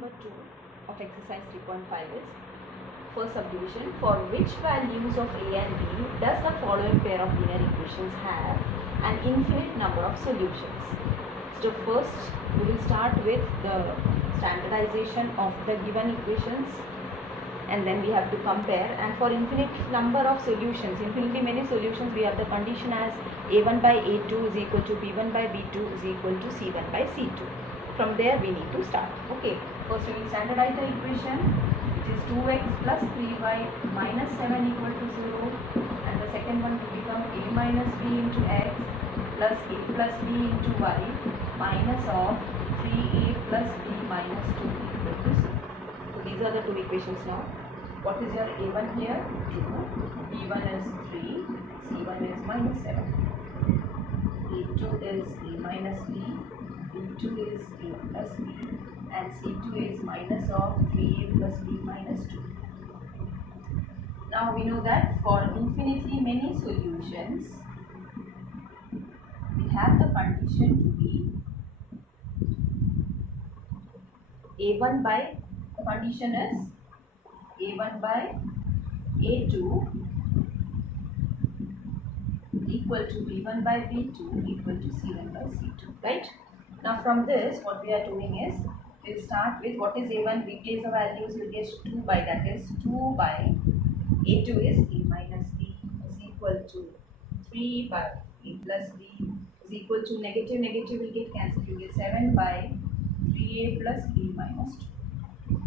number 2 of exercise 3.5 is first subdivision, for which values of a and b does the following pair of linear equations have an infinite number of solutions. So first we will start with the standardization of the given equations, and then we have to compare. And for infinite number of solutions, infinitely many solutions, we have the condition as a1 by a2 is equal to b1 by b2 is equal to c1 by c2. From there we need to start. Okay, first we will standardize the equation, which is 2x plus 3y minus 7 equal to 0, and the second one will become a minus b into x plus a plus b into y minus of 3a plus b minus 2 equal to 0. So these are the two equations now. What is your a1 here? 2, b1 is 3, c1 is minus 7, a2 is a minus b, b2 is a plus b, and c2 is minus of 3a plus b minus 2. Now we know that for infinitely many solutions, we have the condition to be a1 by, the condition is a1 by a2 equal to b1 by b2 equal to c1 by c2, right? Now from this, what we are doing is, we'll start with what is a1, replace the values, we'll get 2 by, that is 2 by a2 is a minus b is equal to 3 by a plus b is equal to negative will get cancelled, you get 7 by 3a plus b minus 2.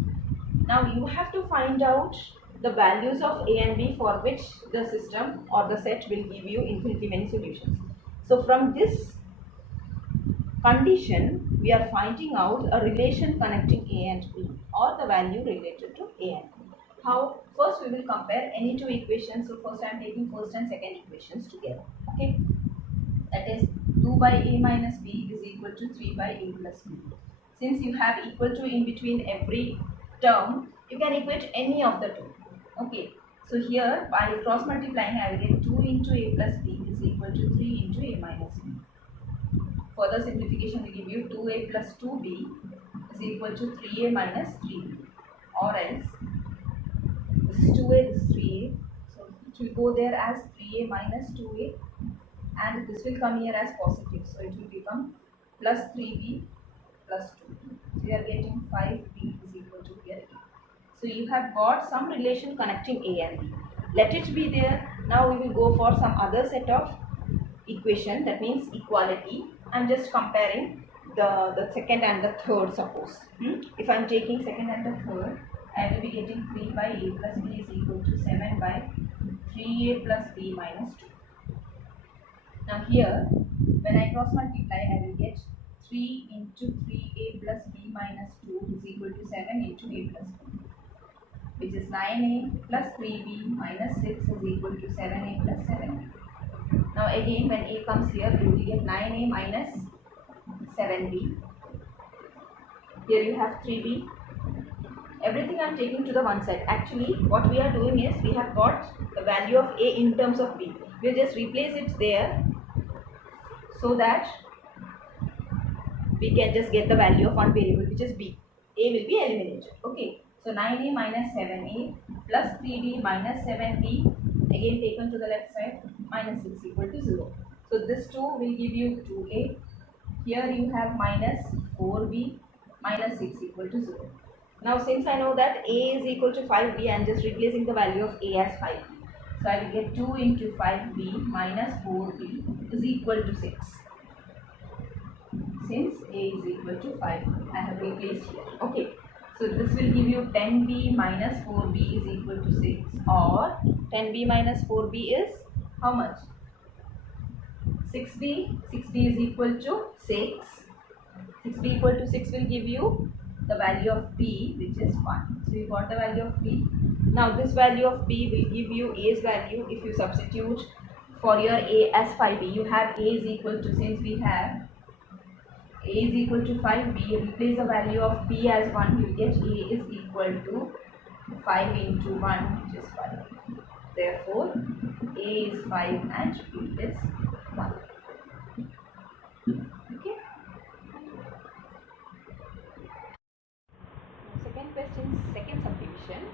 Now you have to find out the values of a and b for which the system or the set will give you infinitely many solutions. So from this condition, we are finding out a relation connecting a and b, or the value related to a and b. How? First we will compare any two equations. So first I am taking first and second equations together. Okay, that is 2 by a minus b is equal to 3 by a plus b. Since you have equal to in between every term, you can equate any of the two. Okay, so here by cross multiplying I will get 2 into a plus b is equal to 3 into a minus b. Further simplification will give you 2a plus 2b is equal to 3a minus 3b, or else this is 2a, this is 3a, so it will go there as 3a minus 2a, and this will come here as positive, so it will become plus 3b plus 2. So you are getting 5b is equal to here a. So you have got some relation connecting a and b. Let it be there. Now we will go for some other set of equation, that means equality. I'm just comparing the second and the third, suppose. If I'm taking second and the third, I will be getting 3 by a plus b is equal to 7 by 3a plus b minus 2. Now here, when I cross multiply, I will get 3 into 3a plus b minus 2 is equal to 7 into a plus b, which is 9a plus 3b minus 6 is equal to 7a plus 7b. Now again, when a comes here, you will get 9a minus 7b. Here you have 3b. Everything I am taking to the one side. Actually, what we are doing is, we have got the value of a in terms of b. We will just replace it there, so that we can just get the value of one variable, which is b. A will be eliminated. Okay. So 9a minus 7a plus 3b minus 7b, again taken to the left side, minus 6 equal to 0. So this 2 will give you 2a. Here you have minus 4b minus 6 equal to 0. Now since I know that a is equal to 5b, I am just replacing the value of a as 5b. So I will get 2 into 5b minus 4b is equal to 6. Since a is equal to 5b, I have replaced here. Okay. So this will give you 10b minus 4b is equal to 6, or 10b minus 4b is how much? 6b. 6b is equal to 6. 6b equal to 6 will give you the value of b, which is 1. So you got the value of b. Now this value of b will give you a's value. If you substitute for your a as 5b, you have a is equal to, since we have a is equal to 5b, replace the value of b as 1, you will get a is equal to 5 into 1, which is 5. Therefore, a is 5 and b is 1. Okay. question.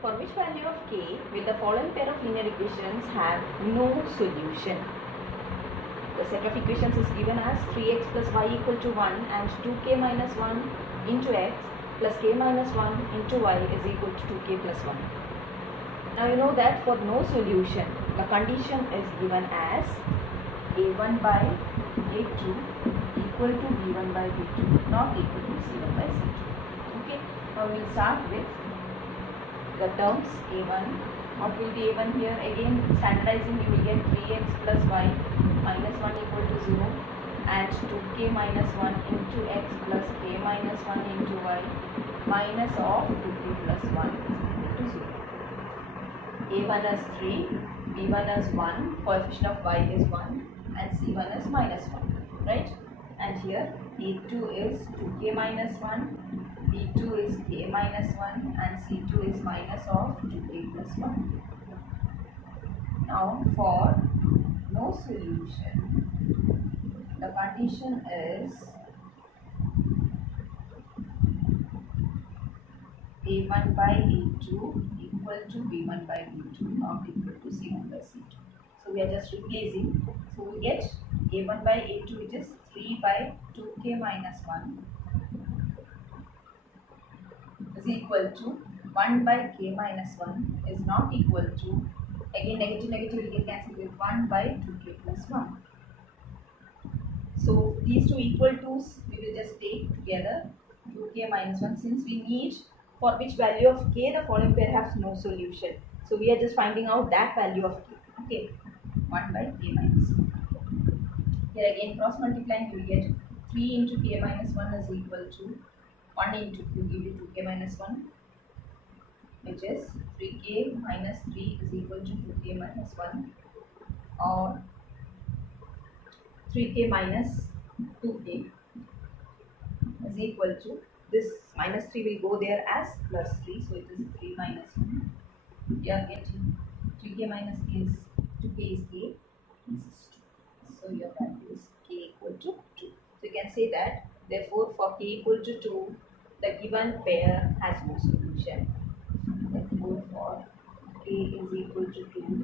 For which value of k will the following pair of linear equations have no solution? The set of equations is given as 3x plus y equal to 1 and 2k minus 1 into x plus k minus 1 into y is equal to 2k plus 1. Now you know that for no solution, the condition is given as a1 by a2 equal to b1 by b2, not equal to c1 by c2. Okay, now we will start with the terms a1. What will be a1 here? Again, standardizing, you will get 3x plus y minus 1 equal to 0 and 2k minus 1 into x plus k minus 1 into y minus of 2k plus 1 is equal to 0. a1 is 3, b1 is 1, coefficient of y is 1 and c1 is minus 1, right? And here a2 is 2k minus 1, b2 is k minus 1 and c2 is minus of 2k plus 1. Now for no solution, the condition is a1 by a2 equal to b1 by b2, not equal to c1 by c2. So we are just replacing. So we get a1 by a2, which is 3 by 2k minus 1 is equal to 1 by k minus 1 is not equal to, again negative will get cancelled with 1 by 2k plus 1. So these two equal to's we will just take together, 2k minus 1, since we need for which value of k the following pair has no solution. So we are just finding out that value of k. Okay, 1 by k minus 1. Here again cross multiplying, you will get 3 into k minus 1 is equal to 1 into q, give you 2k minus 1, which is 3k minus 3 is equal to 2k minus 1, or 3k minus 2k is equal to, this minus 3 will go there as plus 3, so it is 3 minus 1. We are getting 3k minus k is 2k is k, this is 2. So your value is k equal to 2. So you can say that therefore for k equal to 2, the given pair has no solution. Therefore for k is equal to 2,